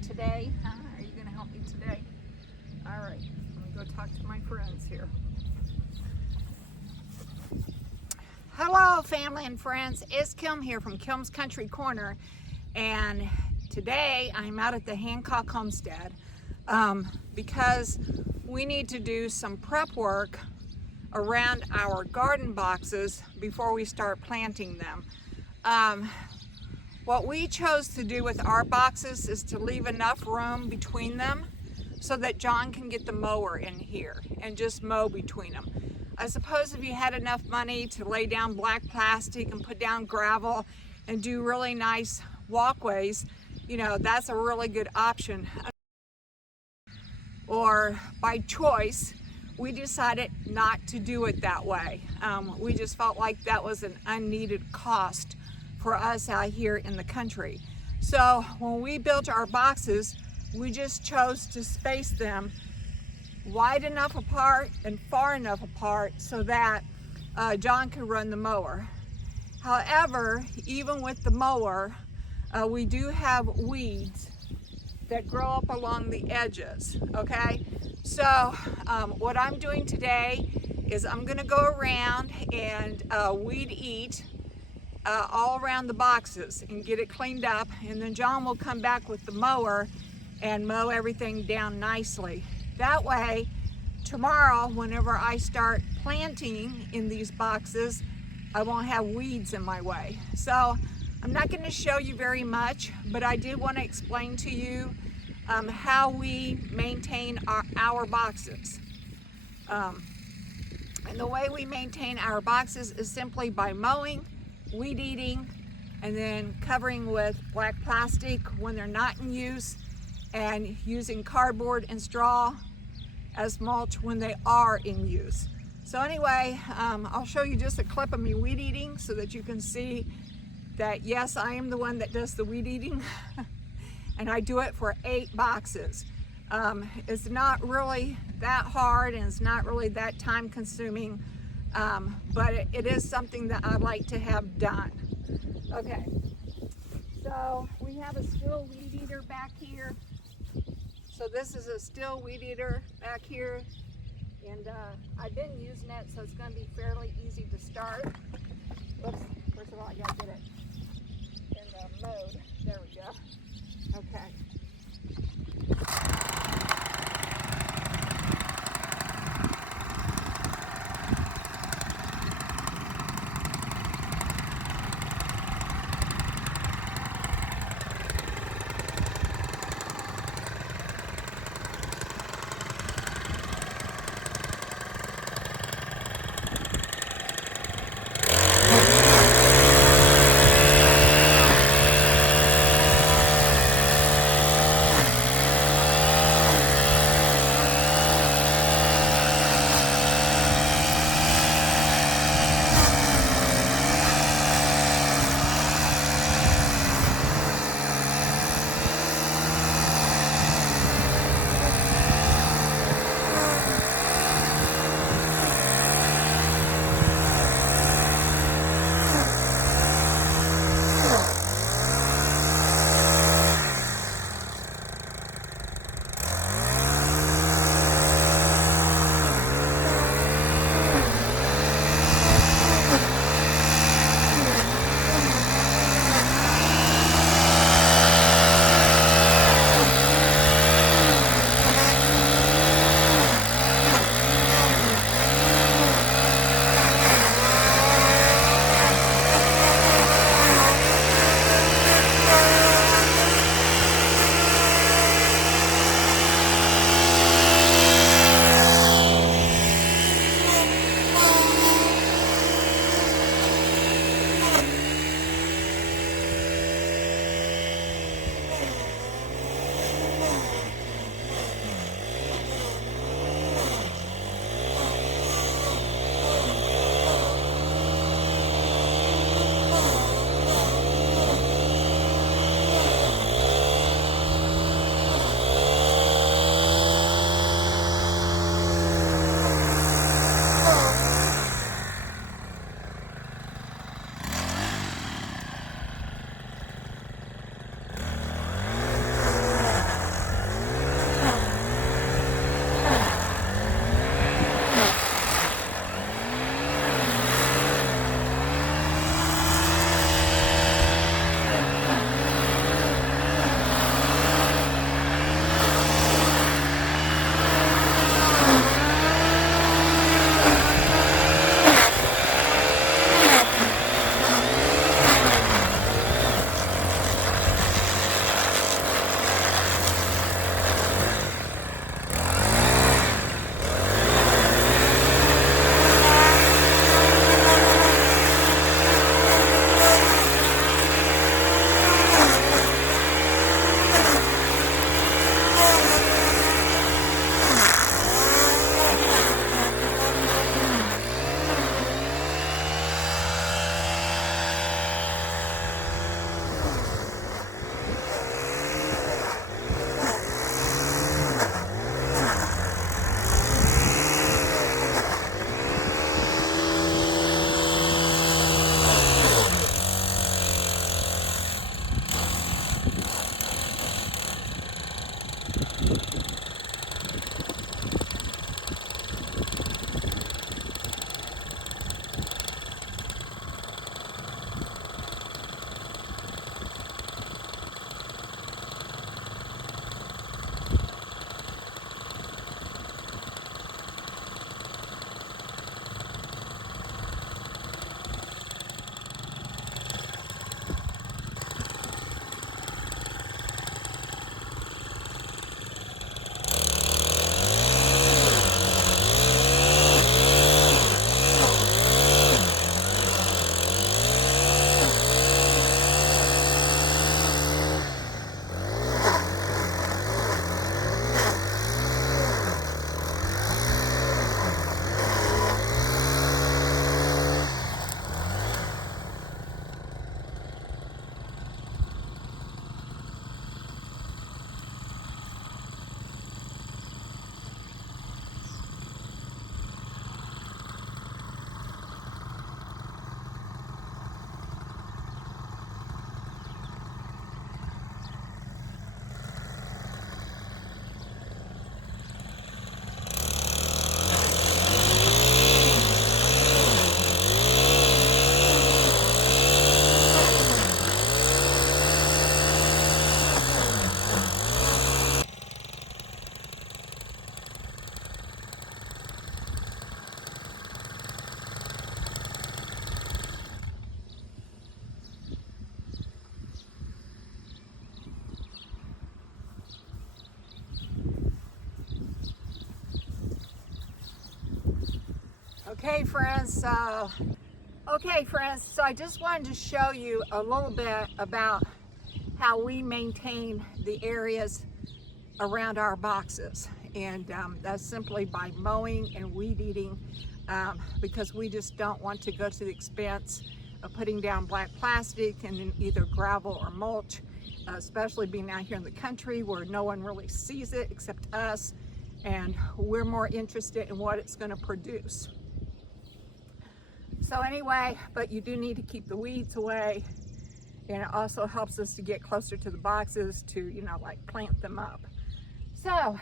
today? Huh? Are you going to help me today? All right, I'm going to go talk to my friends here. Hello, family and friends. It's Kim here from Kim's Country Corner, and today I'm out at the Hancock Homestead because we need to do some prep work around our garden boxes before we start planting them. What we chose to do with our boxes is to leave enough room between them so that John can get the mower in here and just mow between them. I suppose if you had enough money to lay down black plastic and put down gravel and do really nice walkways, you know, that's a really good option. Or by choice, we decided not to do it that way. We just felt like that was an unneeded cost for us out here in the country. So when we built our boxes, we just chose to space them wide enough apart and far enough apart so that John could run the mower. However, even with the mower, we do have weeds that grow up along the edges, okay? So what I'm doing today is I'm gonna go around and weed eat all around the boxes and get it cleaned up, and then John will come back with the mower and mow everything down nicely. That way, tomorrow, whenever I start planting in these boxes, I won't have weeds in my way. So I'm not going to show you very much, but I did want to explain to you how we maintain our boxes. And the way we maintain our boxes is simply by mowing, weed eating, and then covering with black plastic when they're not in use, and using cardboard and straw as mulch when they are in use. So anyway, I'll show you just a clip of me weed eating so that you can see that yes, I am the one that does the weed eating and I do it for 8 boxes. It's not really that hard and it's not really that time consuming, but it is something that I like to have done. Okay, so we have a still weed eater back here. So this is a still weed eater back here, and I've been using it, so it's going to be fairly easy to start. Oops, first of all I got to get it in the mode. There we go. Okay. Okay friends, so I just wanted to show you a little bit about how we maintain the areas around our boxes, and that's simply by mowing and weed eating, because we just don't want to go to the expense of putting down black plastic and then either gravel or mulch, especially being out here in the country where no one really sees it except us, and we're more interested in what it's going to produce. So anyway, but you do need to keep the weeds away, and it also helps us to get closer to the boxes to, you know, like plant them up. So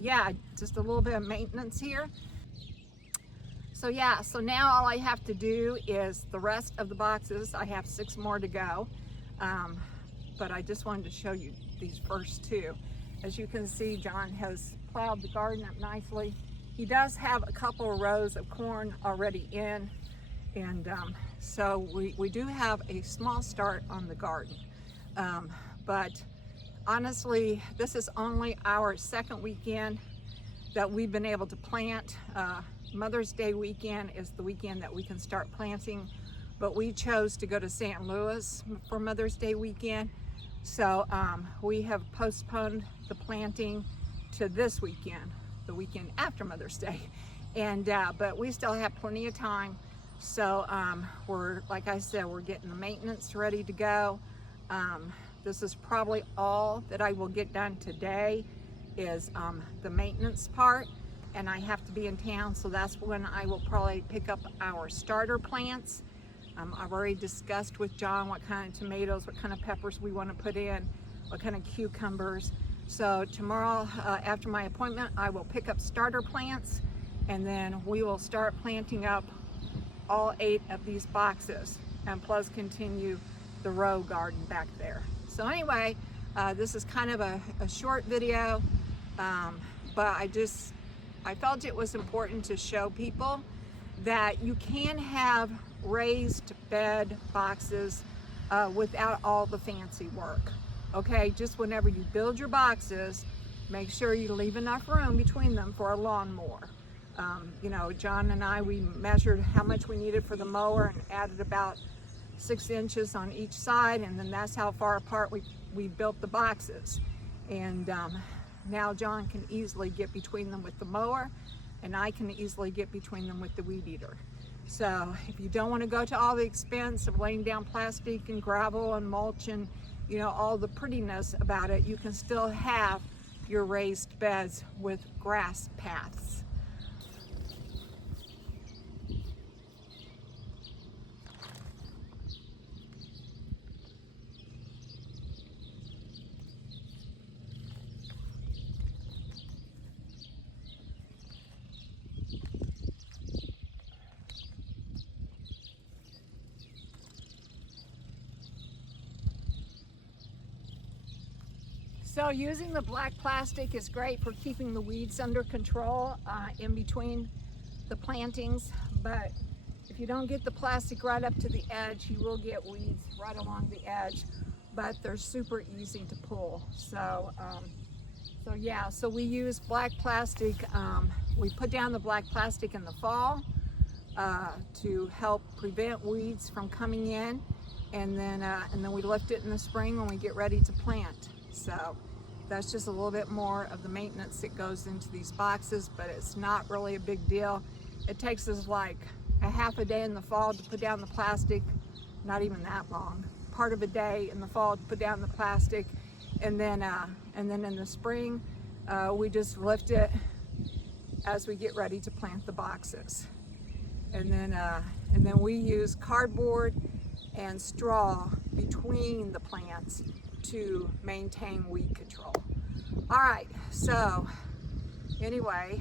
yeah, just a little bit of maintenance here. So yeah, so now all I have to do is the rest of the boxes. I have 6 more to go, but I just wanted to show you these first 2. As you can see, John has plowed the garden up nicely. He does have a couple of rows of corn already in, and so we do have a small start on the garden, but honestly, this is only our 2nd weekend that we've been able to plant. Mother's Day weekend is the weekend that we can start planting, but we chose to go to St. Louis for Mother's Day weekend, so we have postponed the planting to this weekend, the weekend after Mother's Day, and but we still have plenty of time. So we're, like I said, we're getting the maintenance ready to go. This is probably all that I will get done today is the maintenance part, and I have to be in town, so that's when I will probably pick up our starter plants. I've already discussed with John what kind of tomatoes, what kind of peppers we want to put in, what kind of cucumbers. So tomorrow after my appointment, I will pick up starter plants, and then we will start planting up all 8 of these boxes, and plus continue the row garden back there. So anyway, this is kind of a short video, but I felt it was important to show people that you can have raised bed boxes without all the fancy work. Okay, just whenever you build your boxes, make sure you leave enough room between them for a lawnmower. You know, John and I, we measured how much we needed for the mower and added about 6 inches on each side, and then that's how far apart we built the boxes. And now John can easily get between them with the mower, and I can easily get between them with the weed eater. So if you don't want to go to all the expense of laying down plastic and gravel and mulch and, you know, all the prettiness about it, you can still have your raised beds with grass paths. So using the black plastic is great for keeping the weeds under control in between the plantings, but if you don't get the plastic right up to the edge, you will get weeds right along the edge, but they're super easy to pull. So yeah, so we use black plastic. We put down the black plastic in the fall to help prevent weeds from coming in, and then we lift it in the spring when we get ready to plant. So that's just a little bit more of the maintenance that goes into these boxes, but it's not really a big deal. It takes us like a half a day in the fall to put down the plastic, not even that long. Part of a day in the fall to put down the plastic, and then in the spring we just lift it as we get ready to plant the boxes. And then we use cardboard and straw between the plants to maintain weed control. All right, so anyway,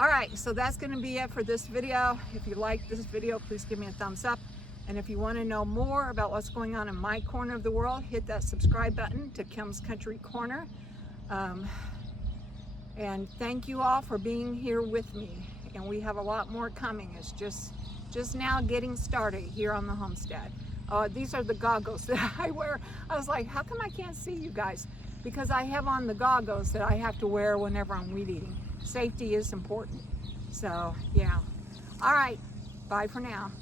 All right, so that's going to be it for this video. If you like this video, please give me a thumbs up. And if you want to know more about what's going on in my corner of the world, hit that subscribe button to Kim's Country Corner. And thank you all for being here with me. And we have a lot more coming. It's just now getting started here on the homestead. These are the goggles that I wear. I was like, how come I can't see you guys? Because I have on the goggles that I have to wear whenever I'm weed eating. Safety is important. So yeah. All right, bye for now.